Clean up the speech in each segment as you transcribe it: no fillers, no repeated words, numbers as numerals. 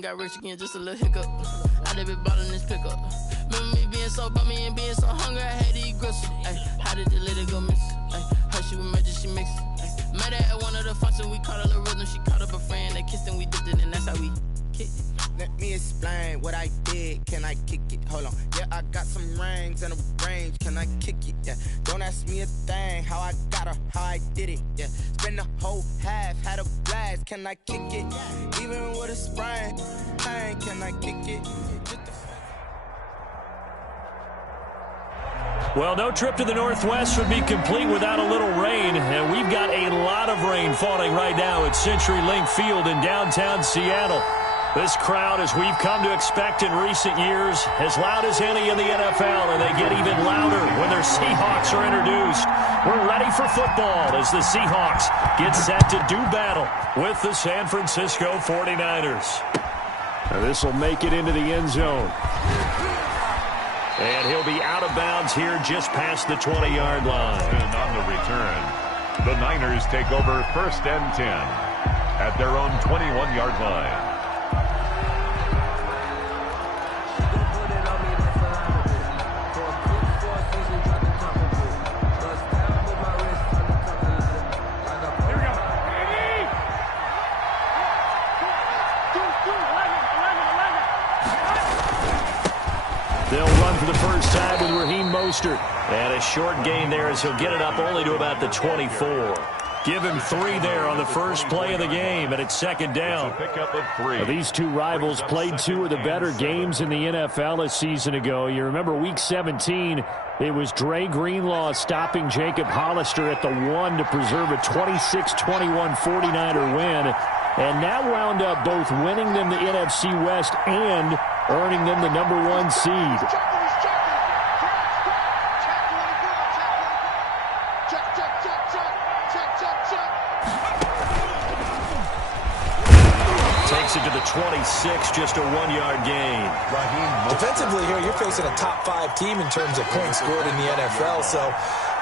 Got rich again, just a little hiccup. I done been ballin' this pickup. Remember me being so bummy and being so hungry, I had to eat gristle. Ay, how did the lady go miss? Ay, her she was magic, she mixed. Ay, met her at one of the functions, we caught a little rhythm. She caught up a friend, they kissed and we dipped it, and that's how we kicked it. Let me explain what I did. Can I kick it? Hold on. Yeah, I got some rings and a range. Can I kick it? Yeah. Don't ask me a thing. How I got her, how I did it. Yeah. Spend the whole half, had a blast. Can I kick it? Even with a sprain, pain. Can I kick it? Well, no trip to the Northwest would be complete without a little rain, and we've got a lot of rain falling right now at CenturyLink Field in downtown Seattle. This crowd, as we've come to expect in recent years, as loud as any in the NFL, and they get even louder when their Seahawks are introduced. We're ready for football as the Seahawks get set to do battle with the San Francisco 49ers. Now this will make it into the end zone. And he'll be out of bounds here just past the 20-yard line. And on the return, the Niners take over 1st and 10 at their own 21-yard line. They'll run for the first time with Raheem Mostert. And a short gain there as he'll get it up only to about the 24. Give him 3 there on the first play of the game, and it's second down. Pickup of 3. Now, these two rivals played 2 of the better games in the NFL a season ago. You remember Week 17, it was Dre Greenlaw stopping Jacob Hollister at the 1 to preserve a 26-21 49er win. And that wound up both winning them the NFC West and earning them the #1 seed. Takes it to the 26, just a 1-yard gain. Defensively here, you're facing a top 5 team in terms of points scored in the NFL. So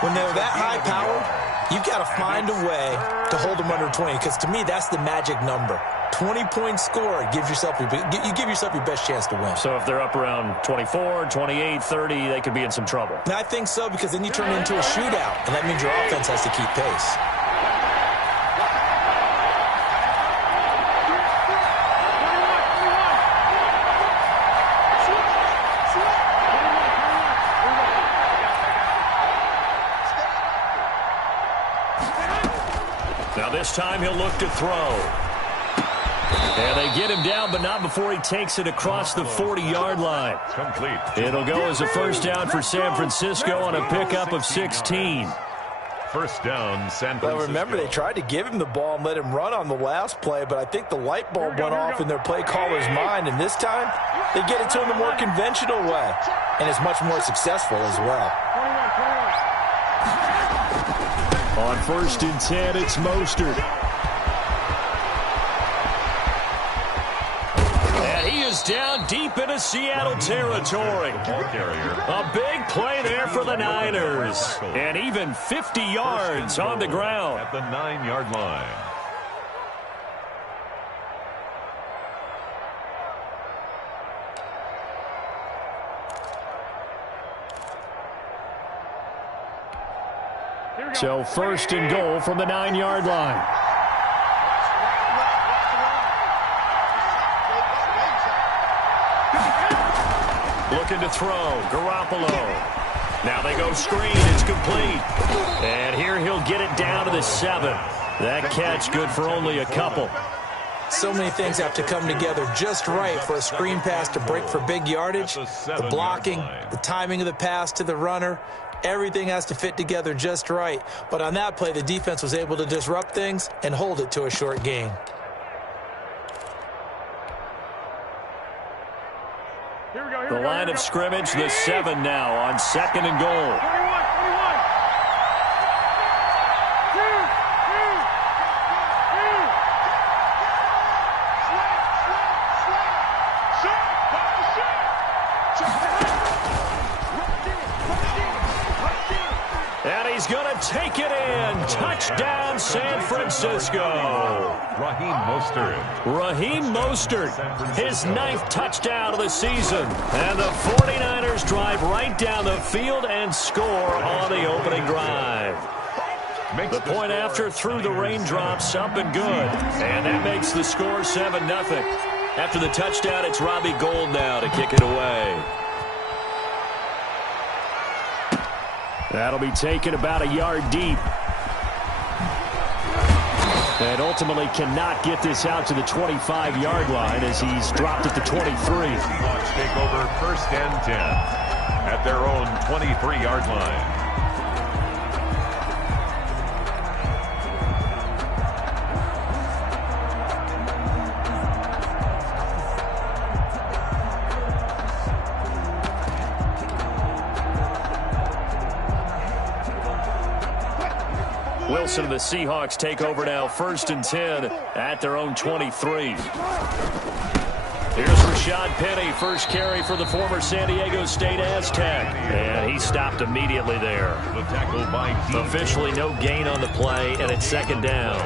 when they're that high power, you've got to find a way to hold them under 20, because to me, that's the magic number. 20-point score, you give yourself your best chance to win. So if they're up around 24, 28, 30, they could be in some trouble. And I think so, because then you turn it into a shootout, and that means your offense has to keep pace. Now this time he'll look to throw. And they get him down, but not before he takes it across the 40-yard line. Complete. It'll go as a first down for San Francisco on a pickup of 16. First down, San Francisco. Well, remember, they tried to give him the ball and let him run on the last play, but I think the light bulb went off in their play caller's mind, and this time they get it to him the more conventional way, and it's much more successful as well. On 1st and 10, it's Mostert. And he is down deep into Seattle territory. A big play there for the Niners. And even 50 yards on the ground. At the 9-yard line. So 1st and goal from the 9-yard line. Looking to throw, Garoppolo. Now they go screen, it's complete. And here he'll get it down to the 7. That catch good for only a couple. So many things have to come together just right for a screen pass to break for big yardage. The blocking, the timing of the pass to the runner, everything has to fit together just right. But on that play, the defense was able to disrupt things and hold it to a short gain. The line of scrimmage, the 7 now on 2nd and goal. going to take it in. Touchdown, San Francisco. Raheem Mostert, his 9th touchdown of the season. And the 49ers drive right down the field and score on the opening drive. The point after threw the raindrops up and good. And that makes the score 7-0. After the touchdown, it's Robbie Gould now to kick it away. That'll be taken about a yard deep. And ultimately cannot get this out to the 25-yard line as he's dropped at the 23. Seahawks take over 1st and 10 at their own 23-yard line. Wilson and the Seahawks take over now 1st and 10 at their own 23. Here's Rashad Penny, first carry for the former San Diego State Aztec. And he stopped immediately there. The tackle by officially no gain on the play, and it's 2nd down.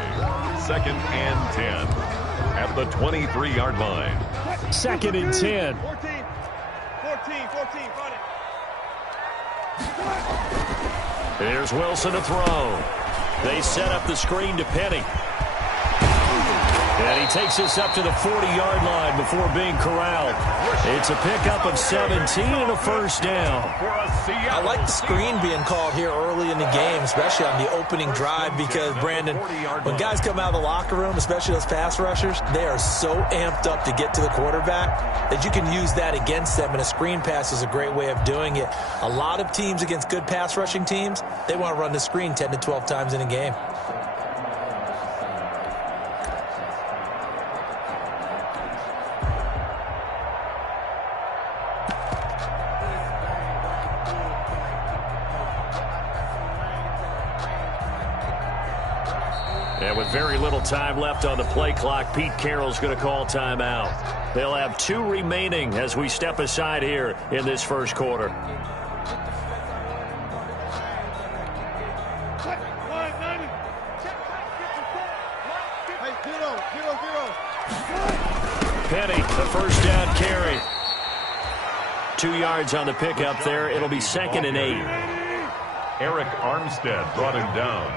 2nd and 10 at the 23-yard line. 2nd and 10. 14, run it. Here's Wilson to throw. They set up the screen to Penny. And he takes this up to the 40-yard line before being corralled. It's a pickup of 17 and a 1st down. I like the screen being called here early in the game, especially on the opening drive, because, Brandon, when guys come out of the locker room, especially those pass rushers, they are so amped up to get to the quarterback that you can use that against them, and a screen pass is a great way of doing it. A lot of teams against good pass rushing teams, they want to run the screen 10 to 12 times in a game. And with very little time left on the play clock, Pete Carroll's going to call timeout. They'll have 2 remaining as we step aside here in this 1st quarter. Penny, the 1st down carry. 2 yards on the pickup there. It'll be 2nd and 8. Eric Armstead brought him down.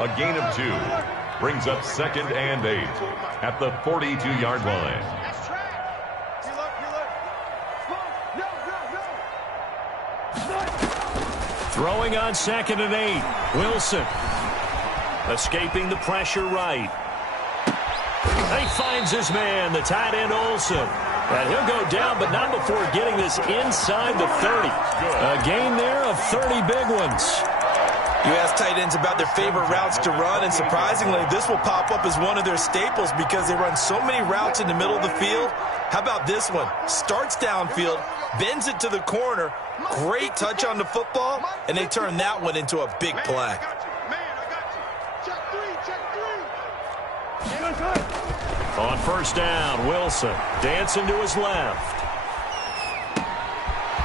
A gain of 2 brings up 2nd and 8 at the 42-yard line. Throwing on 2nd and 8. Wilson escaping the pressure right. He finds his man, the tight end Olsen. And he'll go down, but not before getting this inside the 30. A gain there of 30 big ones. You ask tight ends about their favorite routes to run, and surprisingly, this will pop up as one of their staples because they run so many routes in the middle of the field. How about this one? Starts downfield, bends it to the corner, great touch on the football, and they turn that one into a big play. On 1st down, Wilson dancing to his left.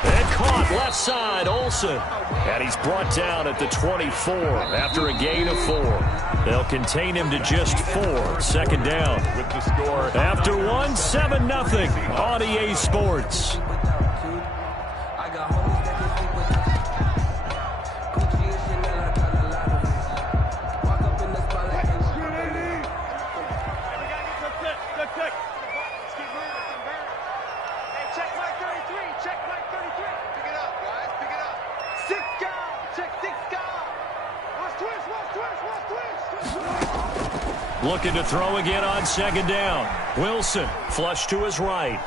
And caught left side, Olsen. And he's brought down at the 24 after a gain of 4. They'll contain him to just 4. 2nd down. With the score after 1, 7-0 on EA Sports. Looking to throw again on 2nd down. Wilson flush to his right.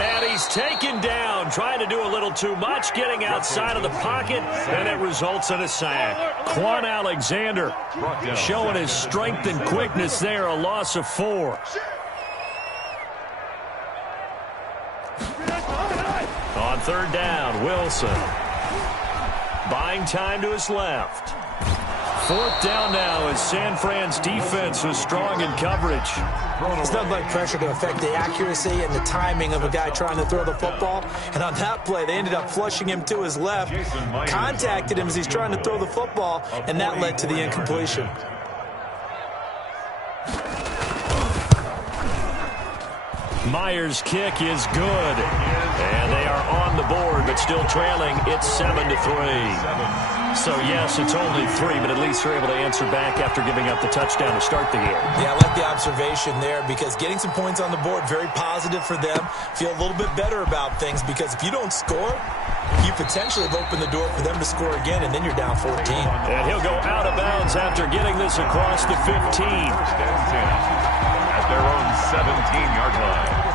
And he's taken down, trying to do a little too much, getting outside of the pocket, and it results in a sack. Quan Alexander showing his strength and quickness there, a loss of 4. On 3rd down, Wilson buying time to his left. 4th down now as San Fran's defense was strong in coverage. It's nothing like pressure to affect the accuracy and the timing of a guy trying to throw the football. And on that play, they ended up flushing him to his left, contacted him as he's trying to throw the football, and that led to the incompletion. Myers' kick is good. And they are on the board, but still trailing. It's 7-3. So, yes, it's only 3, but at least they're able to answer back after giving up the touchdown to start the game. Yeah, I like the observation there because getting some points on the board, very positive for them. Feel a little bit better about things because if you don't score, you potentially have opened the door for them to score again, and then you're down 14. And he'll go out of bounds after getting this across the 15. At their own 17-yard line.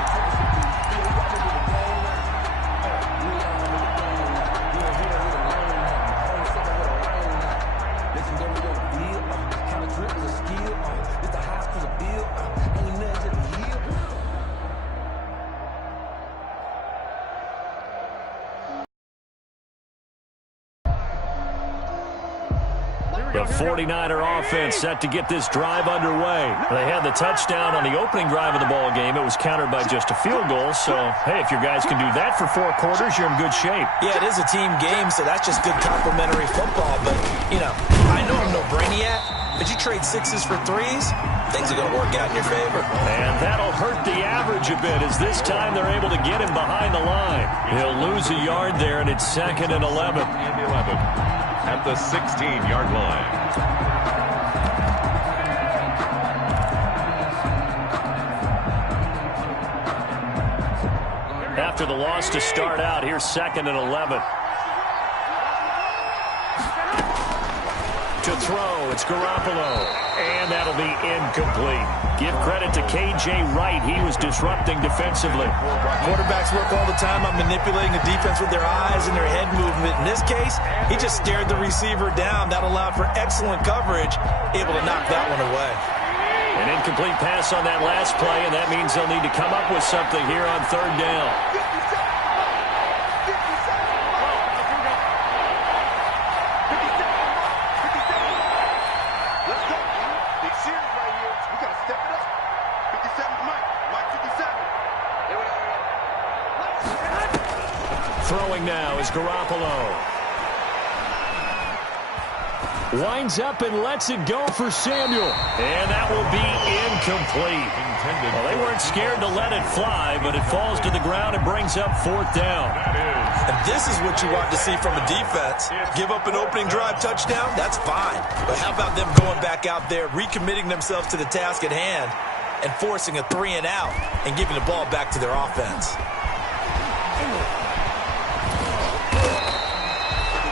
The 49er offense set to get this drive underway. They had the touchdown on the opening drive of the ball game. It was countered by just a field goal. So, hey, if your guys can do that for 4 quarters, you're in good shape. Yeah, it is a team game, so that's just good complementary football. But, you know, I know I'm no brainiac, but you trade 6s for 3s, things are going to work out in your favor. And that'll hurt the average a bit as this time they're able to get him behind the line. He'll lose a yard there, and it's 2nd and 11. At the 16-yard line. After the loss to start out, here's 2nd and 11. To throw, it's Garoppolo. And that'll be incomplete. Give credit to K.J. Wright. He was disrupting defensively. Quarterbacks work all the time on manipulating the defense with their eyes and their head movement. In this case, he just stared the receiver down. That allowed for excellent coverage, able to knock that one away. An incomplete pass on that last play, and that means they'll need to come up with something here on 3rd down. Throwing now is Garoppolo. Winds up and lets it go for Samuel. And that will be incomplete. Well, they weren't scared to let it fly, but it falls to the ground and brings up 4th down. And this is what you want to see from a defense. Give up an opening drive touchdown, that's fine. But how about them going back out there, recommitting themselves to the task at hand, and forcing a 3-and-out and giving the ball back to their offense?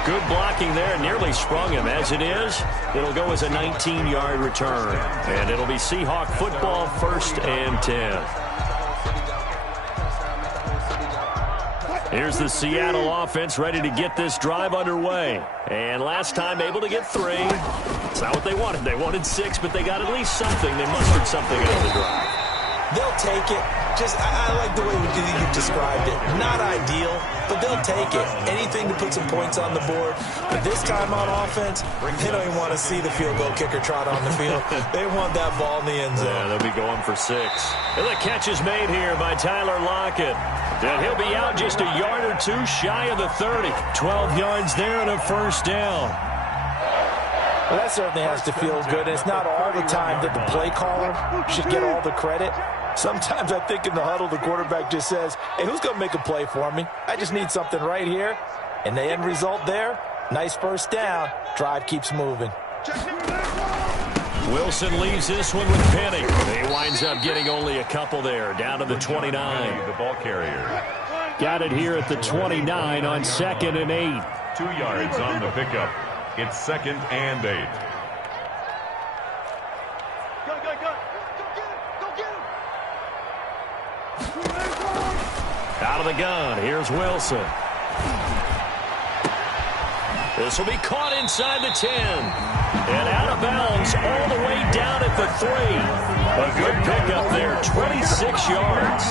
Good blocking there, nearly sprung him. As it is, it'll go as a 19-yard return. And it'll be Seahawk football, 1st and 10. Here's the Seattle offense ready to get this drive underway. And last time able to get 3. It's not what they wanted. They wanted 6, but they got at least something. They mustered something out of the drive. They'll take it. I like the way you described it. Not ideal, but they'll take it. Anything to put some points on the board. But this time on offense, they don't even want to see the field goal kicker trot on the field. They want that ball in the end zone. Yeah, they'll be going for 6. And the catch is made here by Tyler Lockett. And he'll be out just a yard or 2 shy of the 30. 12 yards there and a 1st down. Well, that certainly has to feel good. And it's not all the time that the play caller should get all the credit. Sometimes I think in the huddle, the quarterback just says, hey, who's going to make a play for me? I just need something right here. And the end result there, nice 1st down. Drive keeps moving. Wilson leaves this one with Penny. He winds up getting only a couple there, down to the 29. The ball carrier. Got it here at the 29 on 2nd and 8. 2 yards on the pickup. It's 2nd and 8. Out of the gun, here's Wilson. This will be caught inside the 10. And out of bounds all the way down at the 3. A good pickup there, 26 yards.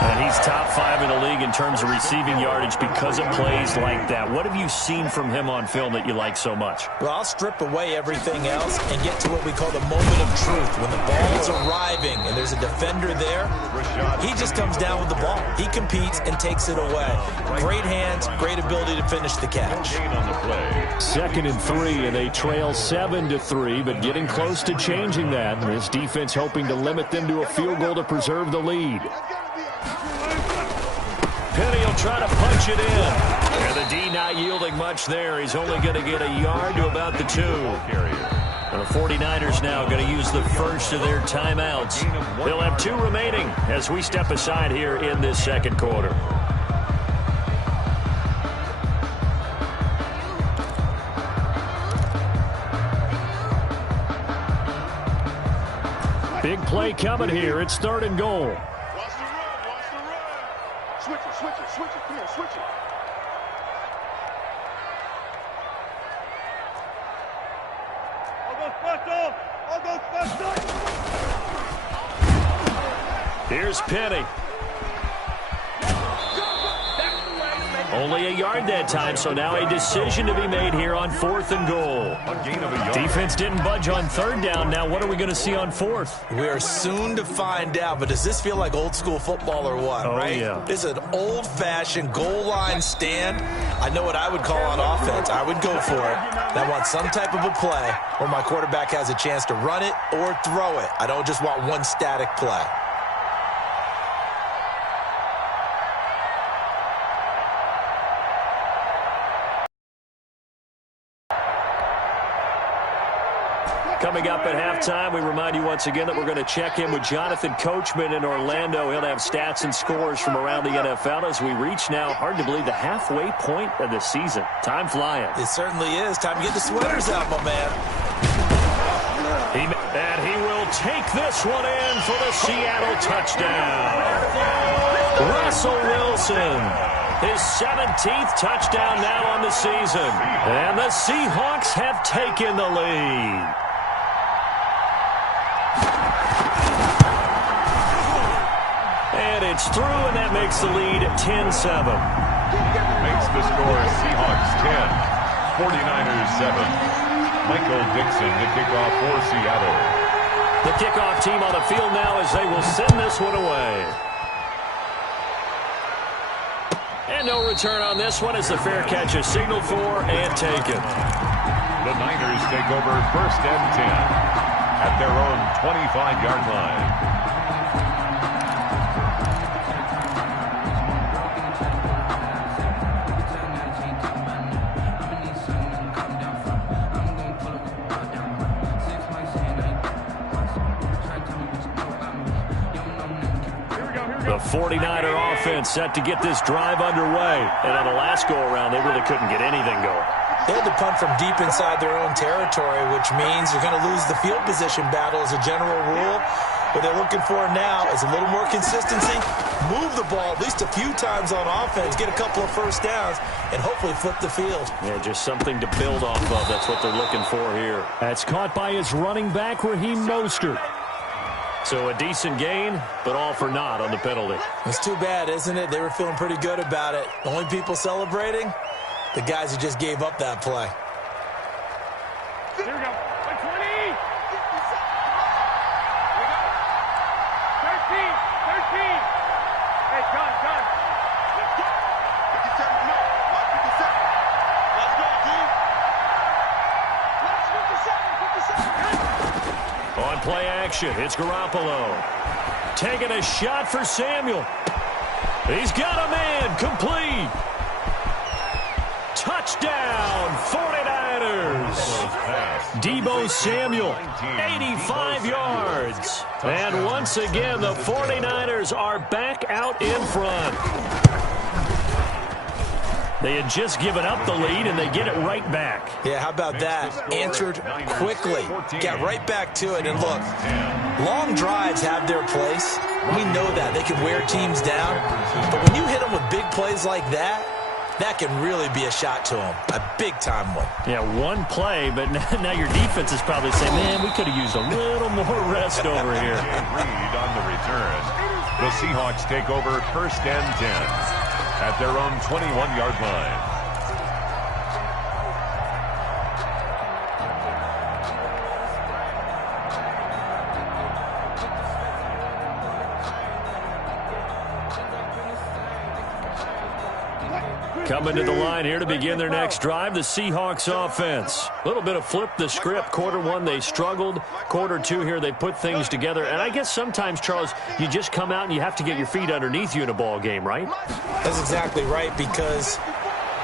And he's top 5 in the league in terms of receiving yardage because of plays like that. What have you seen from him on film that you like so much? Well, I'll strip away everything else and get to what we call the moment of truth. When the ball is arriving and there's a defender there, he just comes down with the ball. He competes and takes it away. Great hands, great ability to finish the catch. 2nd and 3, and they trail 7-3, but getting close to changing that. This defense hoping to limit them to a field goal to preserve the lead. Penny will try to punch it in. And the D not yielding much there. He's only going to get a yard to about the 2. And the 49ers now going to use the first of their timeouts. They'll have 2 remaining as we step aside here in this second quarter. Big play coming here. It's 3rd and goal. Watch the run, watch the run. Switch it, switch it, switch it. Come on, switch it. I'll go first off. I'll go first off. Here's Penny. Only a yard that time, so now a decision to be made here on 4th and goal. Defense didn't budge on 3rd down. Now what are we going to see on 4th? We are soon to find out, but does this feel like old school football or what, right? Yeah. This is an old-fashioned goal line stand. I know what I would call on offense. I would go for it. And I want some type of a play where my quarterback has a chance to run it or throw it. I don't just want one static play. Coming up at halftime, we remind you once again that we're going to check in with Jonathan Coachman in Orlando. He'll have stats and scores from around the NFL as we reach now, hard to believe, the halfway point of the season. Time flying. It certainly is. Time to get the sweaters out, my man. And he will take this one in for the Seattle touchdown. Russell Wilson, his 17th touchdown now on the season. And the Seahawks have taken the lead. And it's through, and that makes the lead 10-7. Makes the score Seahawks 10, 49ers 7. Michael Dixon to kick off for Seattle. The kickoff team on the field now as they will send this one away. And no return on this one as the fair catch is signaled for and taken. The Niners take over 1st and 10 at their own 25-yard line. The 49er offense set to get this drive underway. And on the last go-around, they really couldn't get anything going. They had to punt from deep inside their own territory, which means you're going to lose the field position battle as a general rule. What they're looking for now is a little more consistency, move the ball at least a few times on offense, get a couple of first downs, and hopefully flip the field. Yeah, just something to build off of. That's what they're looking for here. That's caught by his running back, Raheem Mostert. So a decent gain, but all for naught on the penalty. It's too bad, isn't it? They were feeling pretty good about it. The only people celebrating, the guys who just gave up that play. Here we go. 20. 13. Hey, gun. Let's go. 57. No, watch 57. Let's go, dude. Watch 57. On play action, it's Garoppolo. Taking a shot for Samuel. He's got a man, complete. Touchdown, 49ers. Deebo Samuel, 85 yards. And once again, the 49ers are back out in front. They had just given up the lead, and they get it right back. Yeah, how about that? Answered quickly. Got right back to it. And look, long drives have their place. We know that. They can wear teams down. But when you hit them with big plays like that, that can really be a shot to him. A big-time one. Yeah, one play, but now your defense is probably saying, man, we could have used a little more rest over here. Reed on the return. The Seahawks take over 1st and 10 at their own 21-yard line. Coming to the line here to begin their next drive, the Seahawks offense. A little bit of flip the script. Quarter one, they struggled. Quarter two here, they put things together. And I guess sometimes, Charles, you just come out and you have to get your feet underneath you in a ball game, right? That's exactly right, because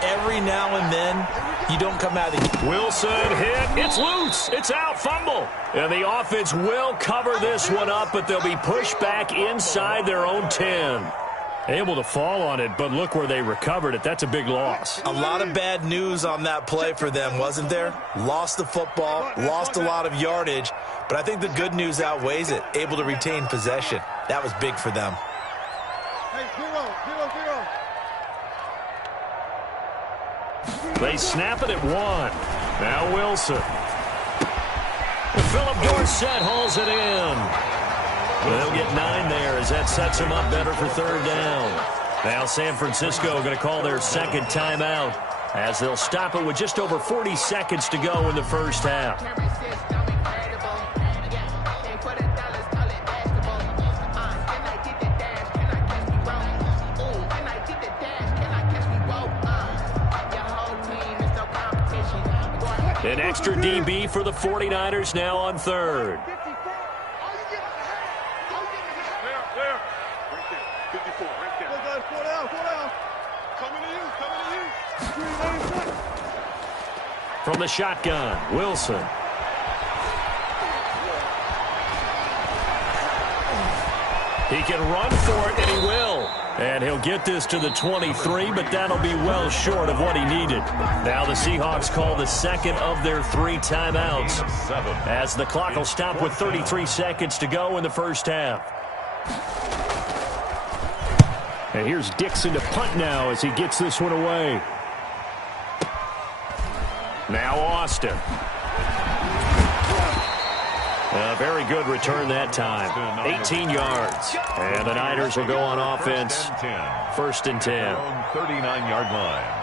every now and then you don't come out of Wilson hit. It's loose. It's out. Fumble. And the offense will cover this one up, but they'll be pushed back inside their own 10. Able to fall on it, but look where they recovered it. That's a big loss. A lot of bad news on that play for them, wasn't there? Lost the football, lost a lot of yardage, but I think the good news outweighs it. Able to retain possession. That was big for them. Hey, 0-0-0. They snap it at 1. Now Wilson. Philip Dorsett hauls it in. They'll get 9 there as that sets them up better for 3rd down. Now San Francisco going to call their second timeout as they'll stop it with just over 40 seconds to go in the first half. An extra DB for the 49ers now on 3rd. From the shotgun, Wilson. He can run for it, and he will. And he'll get this to the 23, but that'll be well short of what he needed. Now the Seahawks call the second of their 3 timeouts as the clock will stop with 33 seconds to go in the first half. And here's Dixon to punt now as he gets this one away. Now Austin. A very good return that time. 18 yards. And the Niners will go on offense. 1st and 10. 39-yard line.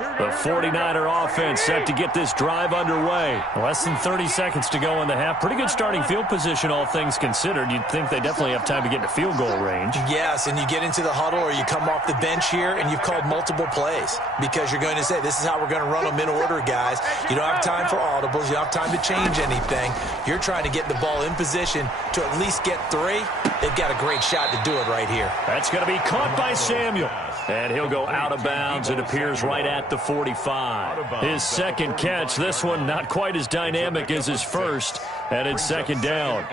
The 49er offense set to get this drive underway. Less than 30 seconds to go in the half. Pretty good starting field position, all things considered. You'd think they definitely have time to get into field goal range. Yes, and you get into the huddle or you come off the bench here and you've called multiple plays because you're going to say, this is how we're going to run them in order, guys. You don't have time for audibles. You don't have time to change anything. You're trying to get the ball in position to at least get 3. They've got a great shot to do it right here. That's going to be caught by Samuel. And he'll go out of bounds. It appears right at the 45. His second catch. This one not quite as dynamic as his first. And it's 2nd down.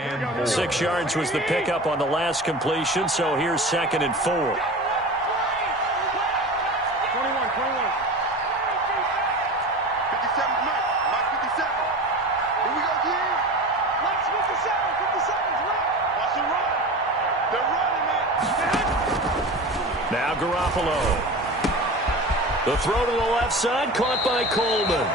6 yards was the pickup on the last completion. So here's 2nd and 4. 21. Now Garoppolo. The throw to the left side, caught by Coleman.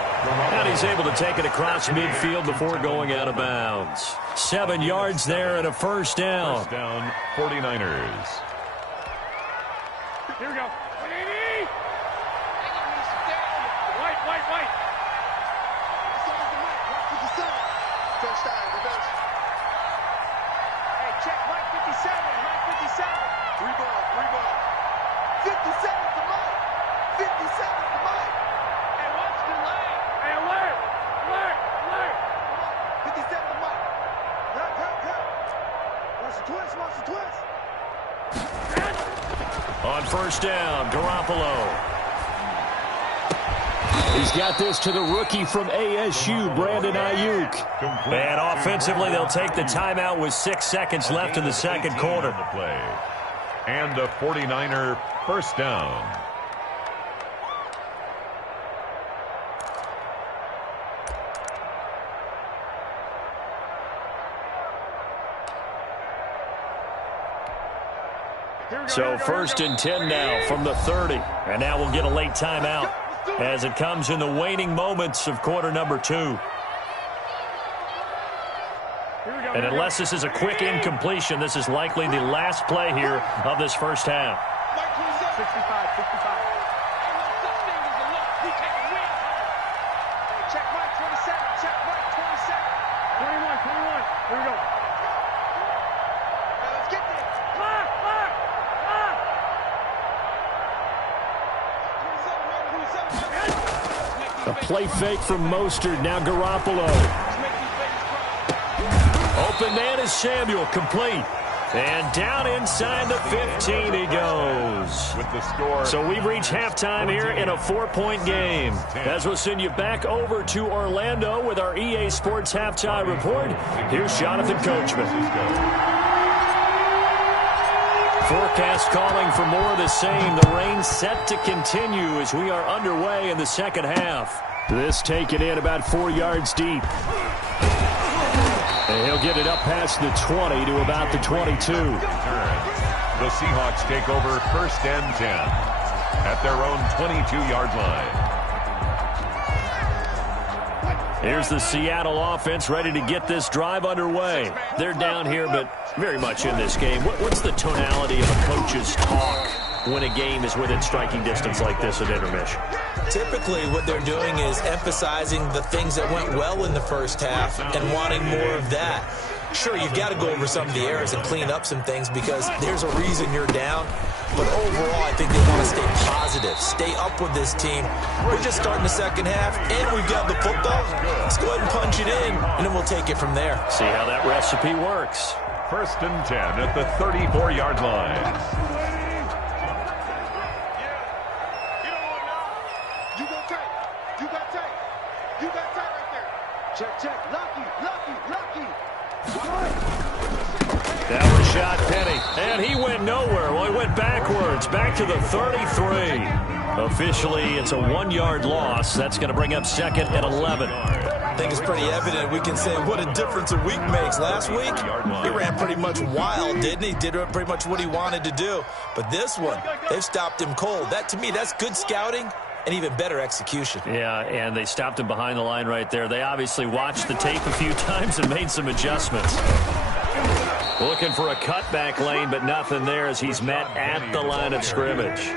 And he's able to take it across midfield before going out of bounds. 7 yards there and a 1st down. First down, 49ers. Here we go. 180. White. Hey, check Mike 57. Mike 57. 3 ball. 57 to Mike. 57 to Mike. Hey, watch the leg. Hey, alert. 57 to Mike. Help. Watch the twist. On 1st down, Garoppolo. He's got this to the rookie from ASU, Brandon Ayuk. And offensively, they'll take the timeout with 6 seconds left in the second quarter. And a 49er first down. So 1st and 10 now from the 30. And now we'll get a late timeout as it comes in the waning moments of quarter number 2. And unless this is a quick incompletion, this is likely the last play here of this first half. 65, 65. Check Mike, 27. Check Mike, 27. 21, 21. Here we go. Now let's get there. Mark, Mark, Mark. A play fake from Mostert. Now Garoppolo. Open man is Samuel, complete. And down inside the 15 he goes. With the score. So we've reached halftime here in a 4-point game. As we'll send you back over to Orlando with our EA Sports Halftime Report, here's Jonathan Coachman. Forecast calling for more of the same. The rain set to continue as we are underway in the second half. This taken in about 4 yards deep. And he'll get it up past the 20 to about the 22. The Seahawks take over 1st and 10 at their own 22-yard line. Here's the Seattle offense ready to get this drive underway. They're down here, but very much in this game. What's the tonality of a coach's talk when a game is within striking distance like this at intermission? Typically, what they're doing is emphasizing the things that went well in the first half and wanting more of that. Sure, you've got to go over some of the errors and clean up some things because there's a reason you're down. But overall, I think they want to stay positive, stay up with this team. We're just starting the second half, and we've got the football. Let's go ahead and punch it in, and then we'll take it from there. See how that recipe works. 1st and 10 at the 34-yard line. Check. Lucky. That was shot Penny, and he went nowhere. Well, he went backwards, back to the 33. Officially, it's a 1-yard loss. That's going to bring up 2nd and 11. I think it's pretty evident. We can say what a difference a week makes. Last week, he ran pretty much wild, didn't he? Did pretty much what he wanted to do. But this one, they've stopped him cold. That, to me, that's good scouting and even better execution. Yeah, and they stopped him behind the line right there. They obviously watched the tape a few times and made some adjustments. Looking for a cutback lane, but nothing there as he's met at the line of scrimmage.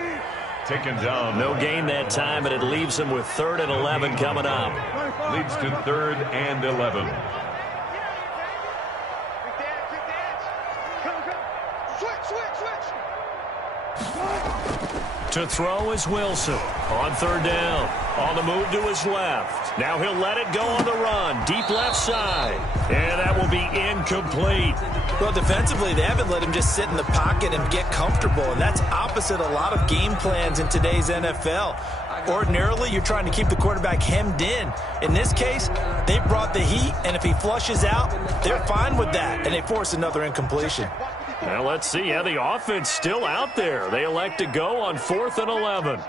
Taken down. No gain that time, and it leaves him with 3rd and 11 coming up. Leads to 3rd and 11. To throw is Wilson on 3rd down. On the move to his left. Now he'll let it go on the run. Deep left side. And that will be incomplete. Well, defensively, they haven't let him just sit in the pocket and get comfortable, and that's opposite a lot of game plans in today's NFL. Ordinarily, you're trying to keep the quarterback hemmed in. In this case, they brought the heat, and if he flushes out, they're fine with that, and they force another incompletion. Well, let's see how the offense still out there. They elect to go on 4th and 11.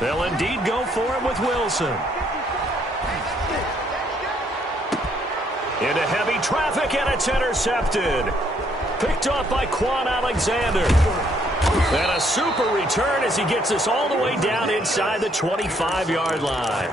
They'll indeed go for it with Wilson. Into heavy traffic, and it's intercepted. Picked off by Quan Alexander. And a super return as he gets us all the way down inside the 25-yard line.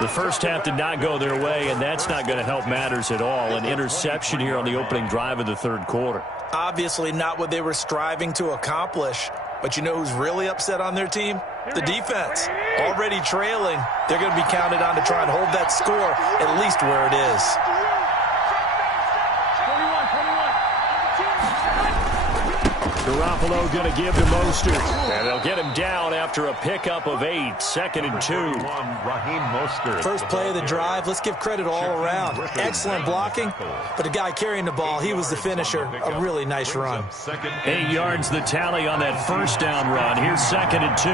The first half did not go their way, and that's not going to help matters at all. An interception here on the opening drive of the 3rd quarter. Obviously not what they were striving to accomplish. But you know who's really upset on their team? The defense. Already trailing. They're going to be counted on to try and hold that score at least where it is. Garoppolo going to give to Mostert. And they'll get him down after a pickup of 8. 2nd and 2. Raheem Mostert. First play of the drive. Let's give credit all around. Excellent blocking. But the guy carrying the ball, he was the finisher. A really nice run. 8 yards the tally on that first down run. Here's 2nd and 2.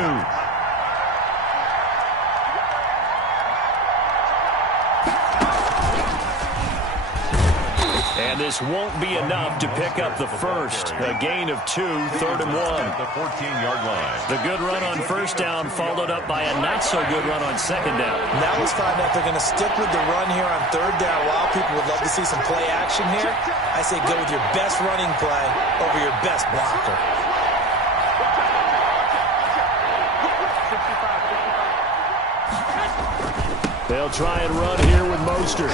And this won't be enough to pick up the first. A gain of 2, 3rd and 1. The 14-yard line. The good run on first down followed up by a not-so-good run on second down. Now let's find out if they're going to stick with the run here on 3rd down. While people would love to see some play action here, I say go with your best running play over your best blocker. They'll try and run here with Mostert.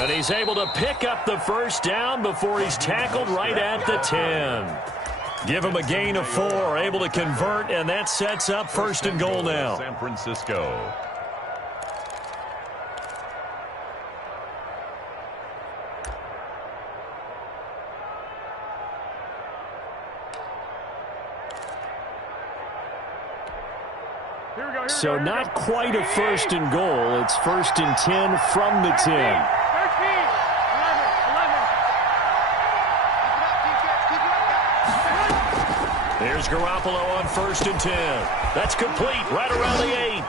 And he's able to pick up the first down before he's tackled right at the 10. Give him a gain of 4, able to convert, and that sets up 1st and goal now. San Francisco. So not quite a 1st and goal. It's 1st and 10 from the 10. There's Garoppolo on 1st and 10. That's complete right around the 8.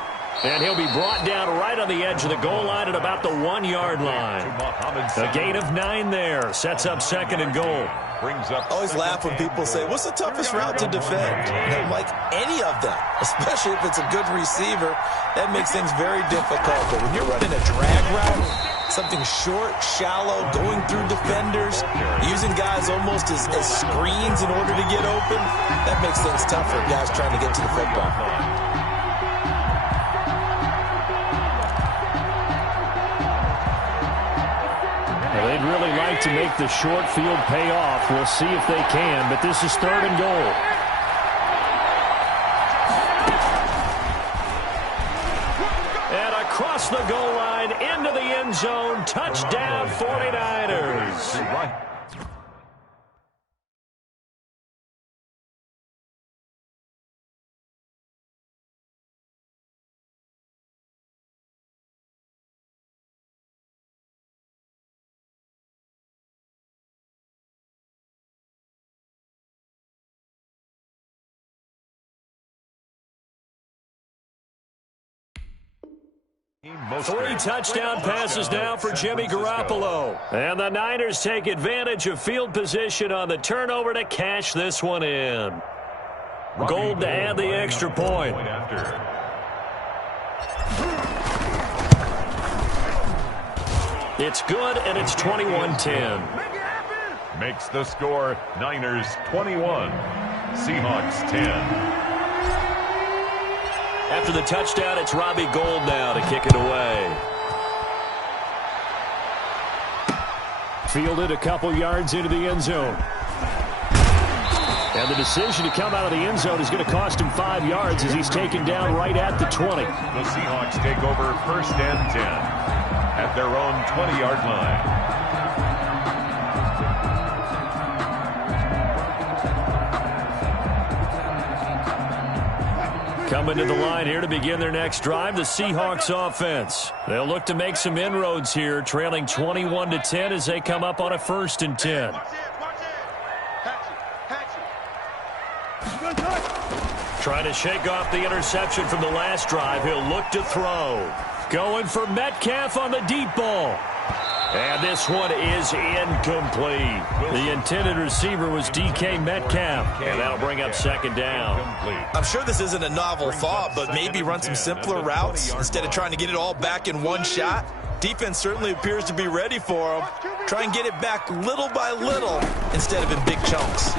And he'll be brought down right on the edge of the goal line at about the 1-yard line. A gain of 9 there. Sets up 2nd and goal. I always laugh when people say, what's the toughest route to defend? And I'm like, any of them, especially if it's a good receiver. That makes things very difficult. But when you're running a drag route, something short, shallow, going through defenders, using guys almost as screens in order to get open, that makes things tough for guys trying to get to the football. They'd really like to make the short field pay off. We'll see if they can, but this is 3rd and goal. And across the goal line, into the end zone, touchdown 49ers. Three touchdown passes now for Jimmy Garoppolo. And the Niners take advantage of field position on the turnover to cash this one in. Gold to add the extra point. It's good, and it's 21-10. Makes the score Niners 21, Seahawks 10. After the touchdown, it's Robbie Gould now to kick it away. Fielded a couple yards into the end zone. And the decision to come out of the end zone is going to cost him 5 yards as he's taken down right at the 20. The Seahawks take over 1st and 10 at their own 20-yard line. Coming to the line here to begin their next drive, the Seahawks offense. They'll look to make some inroads here, trailing 21-10 as they come up on a 1st and 10. Trying to shake off the interception from the last drive. He'll look to throw. Going for Metcalf on the deep ball. And this one is incomplete. The intended receiver was DK Metcalf. And that'll bring up 2nd down. I'm sure this isn't a novel thought, but maybe run some simpler routes instead of trying to get it all back in one shot. Defense certainly appears to be ready for him. Try and get it back little by little instead of in big chunks.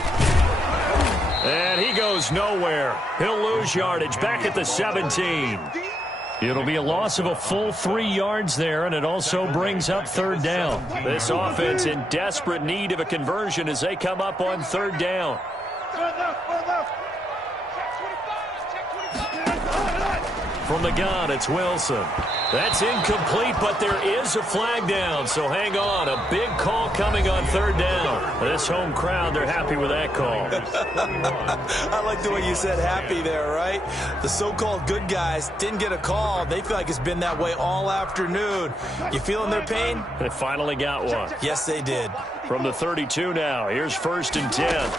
And he goes nowhere. He'll lose yardage back at the 17. It'll be a loss of a full 3 yards there, and it also brings up 3rd down. This offense in desperate need of a conversion as they come up on 3rd down. From the gun, it's Wilson. That's incomplete, but there is a flag down, so hang on. A big call coming on 3rd down. This home crowd, they're happy with that call. I like the way you said happy there, right? The so-called good guys didn't get a call. They feel like it's been that way all afternoon. You feeling their pain? They finally got one. Yes, they did. From the 32 now, here's 1st and 10.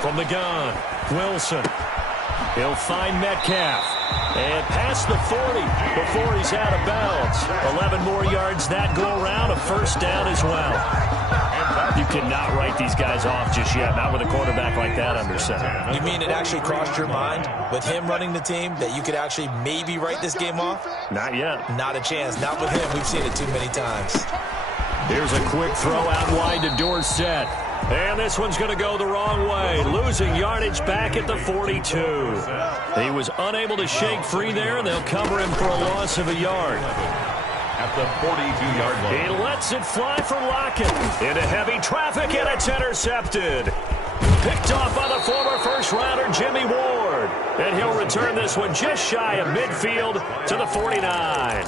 From the gun, Wilson. He'll find Metcalf. And past the 40 before he's out of bounds. 11 more yards that go around. A first down as well. You cannot write these guys off just yet. Not with a quarterback like that under center. You mean it actually crossed your mind with him running the team that you could actually maybe write this game off? Not yet. Not a chance. Not with him. We've seen it too many times. Here's a quick throw out wide to Dorsett. And this one's going to go the wrong way. Losing yardage back at the 42. He was unable to shake free there, and they'll cover him for a loss of a yard. At the 42-yard line. He lets it fly for Lockett. Into heavy traffic, and it's intercepted. Picked off by the former first-rounder Jimmy Ward. And he'll return this one just shy of midfield to the 49.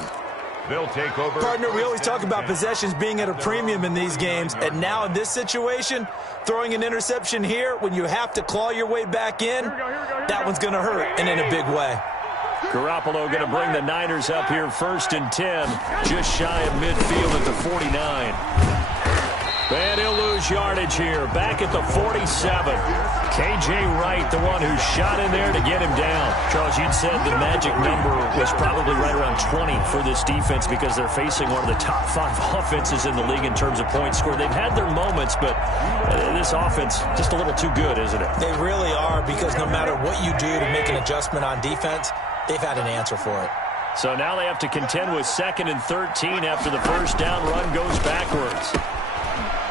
They'll take over. Partner, we always talk about possessions being at a premium in these games, and now in this situation, throwing an interception here when you have to claw your way back in, that one's going to hurt, and in a big way. Garoppolo going to bring the Niners up here 1st and 10, just shy of midfield at the 49. And he'll lose yardage here, back at the 47. K.J. Wright, the one who shot in there to get him down. Charles, you'd said the magic number was probably right around 20 for this defense because they're facing one of the top 5 offenses in the league in terms of points scored. They've had their moments, but this offense just a little too good, isn't it? They really are, because no matter what you do to make an adjustment on defense, they've had an answer for it. So now they have to contend with 2nd and 13 after the first down run goes backwards.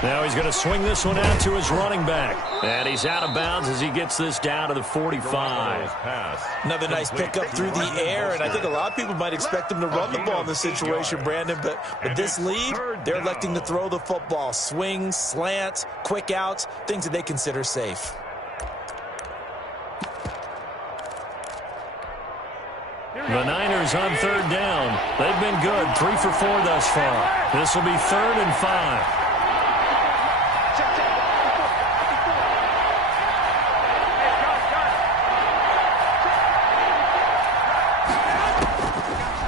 Now he's going to swing this one out to his running back. And he's out of bounds as he gets this down to the 45. Another nice pickup through the air, and I think a lot of people might expect him to run the ball in this situation, Brandon. But with this lead, they're electing to throw the football. Swings, slants, quick outs, things that they consider safe. The Niners on 3rd down. They've been good, 3 for 4 thus far. This will be 3rd and 5.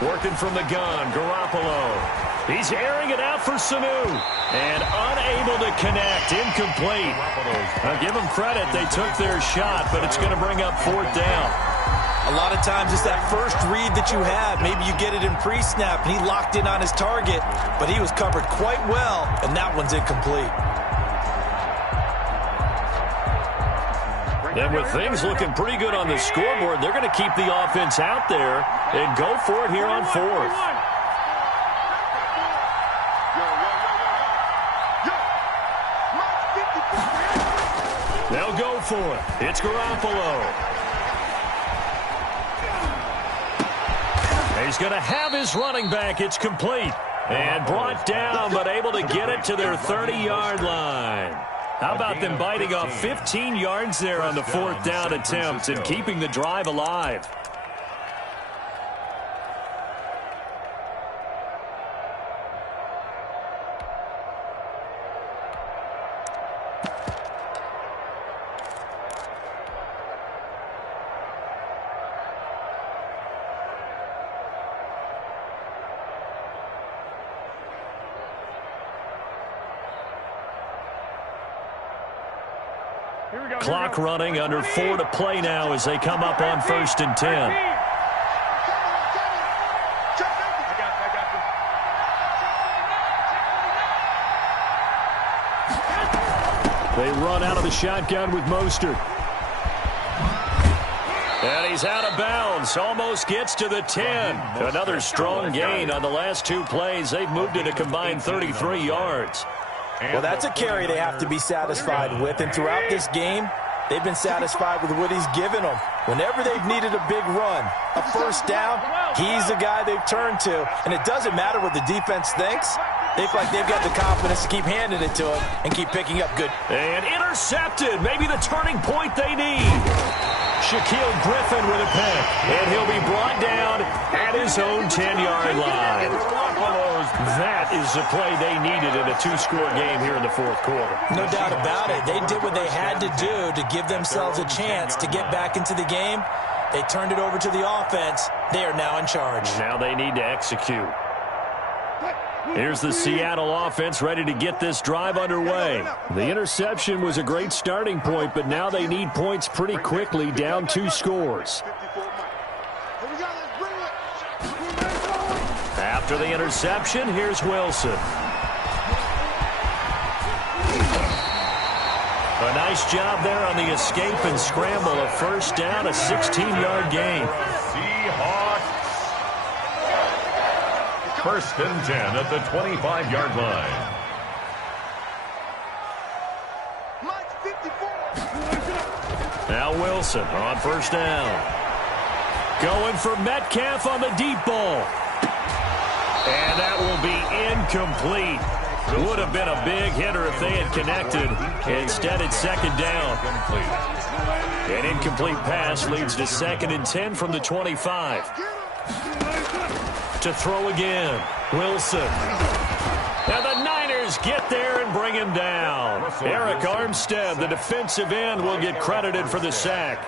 Working from the gun, Garoppolo. He's airing it out for Sanu. And unable to connect, incomplete. Now give them credit, they took their shot, but it's going to bring up 4th down. A lot of times it's that first read that you have. Maybe you get it in pre-snap, and he locked in on his target, but he was covered quite well, and that one's incomplete. And with things looking pretty good on the scoreboard, they're going to keep the offense out there and go for it here on 4th. They'll go for it. It's Garoppolo. He's going to have his running back. It's complete. And brought down, but able to get it to their 30-yard line. How about them biting off 15 yards there on the 4th down attempt and keeping the drive alive? Clock running, under 4 to play now as they come up on 1st and 10. They run out of the shotgun with Mostert. And he's out of bounds, almost gets to the 10. Another strong gain on the last 2 plays. They've moved it a combined 33 yards. Well, that's a carry they have to be satisfied with, and throughout this game, they've been satisfied with what he's given them. Whenever they've needed a big run, a first down, he's the guy they've turned to, and it doesn't matter what the defense thinks. They feel like they've got the confidence to keep handing it to him and keep picking up good. And intercepted, maybe the turning point they need. Shaquille Griffin with a pick, and he'll be brought down at his own 10-yard line. That is the play they needed in a 2-score game here in the 4th quarter. No doubt about it. They did what they had to do to give themselves a chance to get back into the game. They turned it over to the offense. They are now in charge. Now they need to execute. Here's the Seattle offense ready to get this drive underway. The interception was a great starting point, but now they need points pretty quickly, down 2 scores. After the interception, here's Wilson. A nice job there on the escape and scramble. A first down, a 16-yard gain. Seahawks. First and 10 at the 25-yard line. Now Wilson on first down. Going for Metcalf on the deep ball. And that will be incomplete. Would have been a big hitter if they had connected. Instead, it's second down. An incomplete pass leads to 2nd and 10 from the 25. To throw again, Wilson. And the Niners get there and bring him down. Eric Armstead, the defensive end, will get credited for the sack.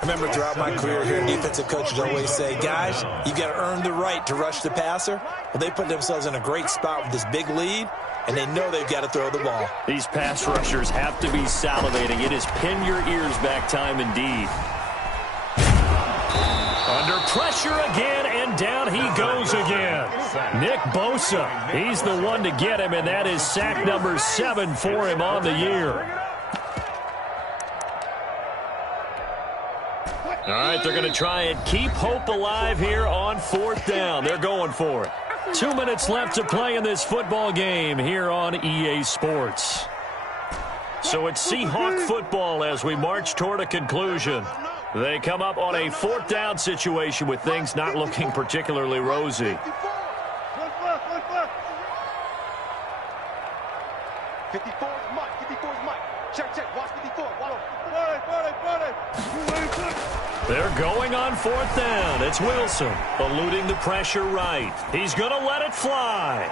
I remember throughout my career here, defensive coaches always say, guys, you got to earn the right to rush the passer. Well, they put themselves in a great spot with this big lead, and they know they've got to throw the ball. These pass rushers have to be salivating. It is pin your ears back time indeed. Under pressure again, and down he goes again. Nick Bosa, he's the one to get him, and that is sack number 7 for him on the year. All right, they're going to try and keep hope alive here on 4th down. They're going for it. 2 minutes left to play in this football game here on EA Sports. So it's Seahawk football as we march toward a conclusion. They come up on a 4th down situation with things not looking particularly rosy. 54 is Mike. 54 is Mike. Check. Watch 54. Watch. They're going on 4th down. It's Wilson eluding the pressure right. He's going to let it fly.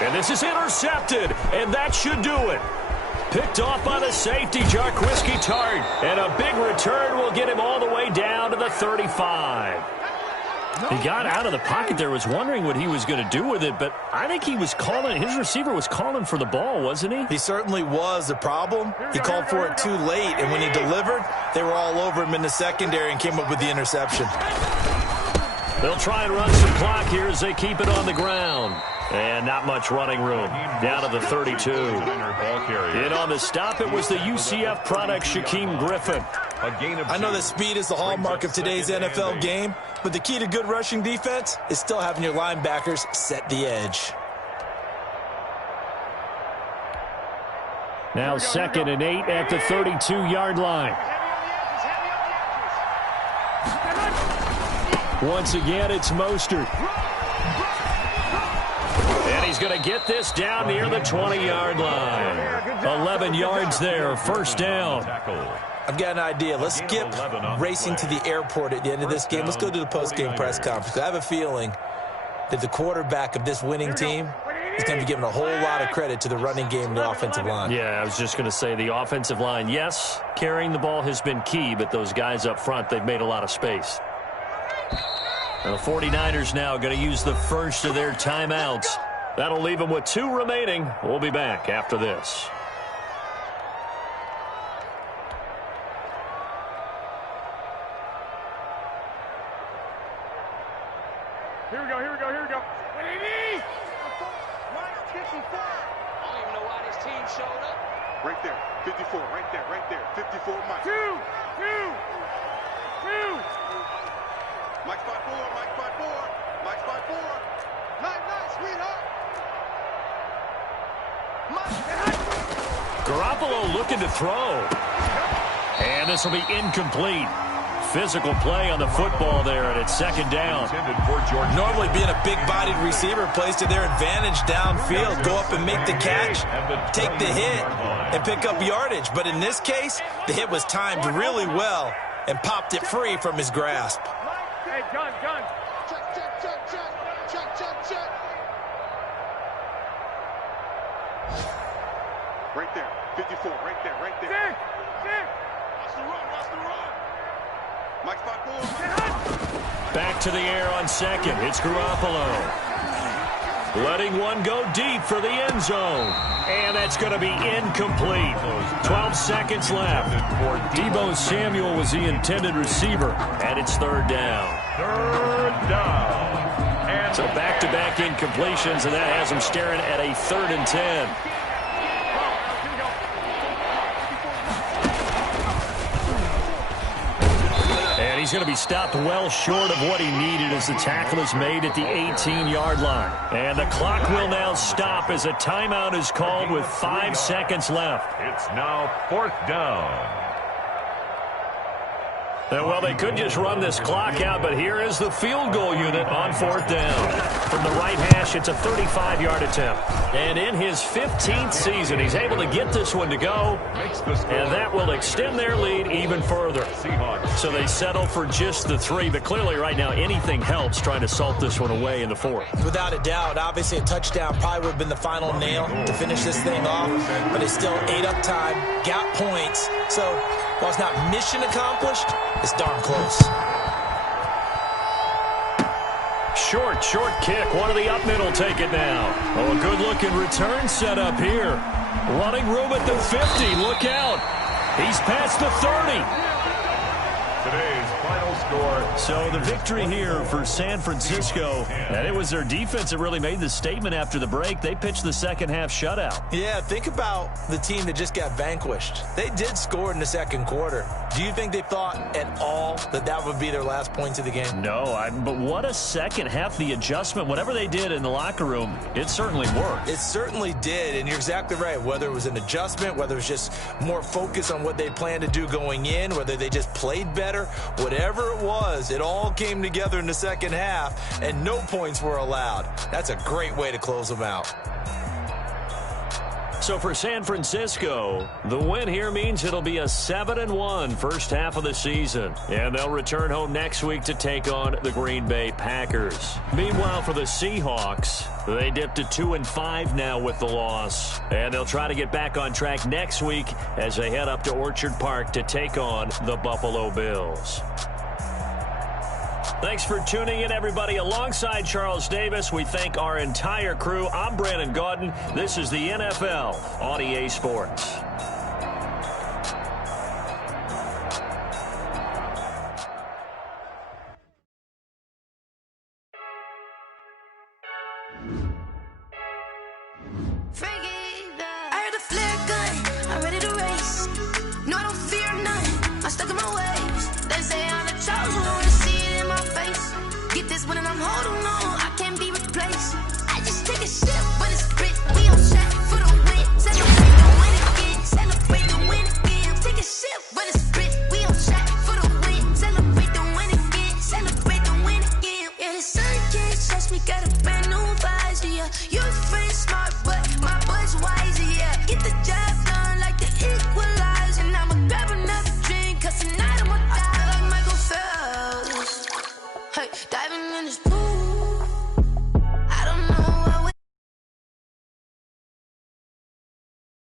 And this is intercepted, and that should do it. Picked off by the safety, Jarquiski Tart. And a big return will get him all the way down to the 35. He got out of the pocket there, was wondering what he was going to do with it, but I think he was calling, his receiver was calling for the ball, wasn't he? He certainly was. The problem, he called for it too late, and when he delivered, they were all over him in the secondary and came up with the interception. They'll try and run some clock here as they keep it on the ground. And not much running room. Down to the 32. In on the stop, it was the UCF product, Shaquem Griffin. I know that speed is the hallmark of today's NFL game, but the key to good rushing defense is still having your linebackers set the edge. Now 2nd and 8 at the 32-yard line. Once again, it's Mostert. And he's going to get this down near the 20-yard line. 11 yards there, first down. I've got an idea. Let's skip racing to the airport at the end of this game. Let's go to the post-game press conference. I have a feeling that the quarterback of this winning team is going to be given a whole lot of credit to the running game and the offensive line. Yeah, I was just going to say the offensive line, yes, carrying the ball has been key, but those guys up front, they've made a lot of space. And the 49ers now going to use the first of their timeouts. That'll leave them with 2 remaining. We'll be back after this. Here we go. Baby! Mike 54. I don't even know why this team showed up. Right there. 54. Right there. 54, Mike. 2. Mike's 5'4". Mike's 5'4". Nice, sweetheart. Garoppolo looking to throw. And this will be incomplete. Physical play on the football there, and it's 2nd down. Normally being a big-bodied receiver plays to their advantage downfield. Go up and make the catch, take the hit, and pick up yardage. But in this case, the hit was timed really well and popped it free from his grasp. Hey, gun. Check. Right there. 54. Right there. Dick. Watch the run. Mike's 5'4". Back to the air on 2nd. It's Garoppolo. letting one go deep for the end zone. And that's going to be incomplete. 12 seconds left. Deebo Samuel was the intended receiver, and it's third down. Third down. And so back-to-back incompletions, and that has them staring at a 3rd and 10. And he's going to be stopped well short of what he needed as the tackle is made at the 18-yard line. And the clock will now stop as a timeout is called with 5 seconds left. It's now 4th down. Well, they could just run this clock out, but here is the field goal unit on 4th down. From the right hash, it's a 35-yard attempt. And in his 15th season, he's able to get this one to go, and that will extend their lead even further. So they settle for just the 3, but clearly right now anything helps trying to salt this one away in the 4th. Without a doubt, obviously a touchdown probably would have been the final nail to finish this thing off, but it still ate up time, got points, so while it's not mission accomplished, it's darn close. Short kick. One of the up middle take it now. Oh, a good-looking return set up here. Running room at the 50. Look out. He's past the 30. Today's final score. So the victory here for San Francisco, and it was their defense that really made the statement after the break. They pitched the second-half shutout. Yeah, think about the team that just got vanquished. They did score in the second quarter. Do you think they thought at all that that would be their last points of the game? No, but what a second half. The adjustment, whatever they did in the locker room, it certainly worked. It certainly did, and you're exactly right. Whether it was an adjustment, whether it was just more focus on what they planned to do going in, whether they just played better, whatever it was, it all came together in the second half, and no points were allowed. That's a great way to close them out. So for San Francisco, the win here means it'll be a 7-1 first half of the season. And they'll return home next week to take on the Green Bay Packers. Meanwhile, for the Seahawks, they dipped to 2-5 now with the loss. And they'll try to get back on track next week as they head up to Orchard Park to take on the Buffalo Bills. Thanks for tuning in, everybody. Alongside Charles Davis, we thank our entire crew. I'm Brandon Gaudin. This is the NFL on EA Sports. I heard the flare gun, I'm ready to race. No, I don't fear none, I'm stuck in my way.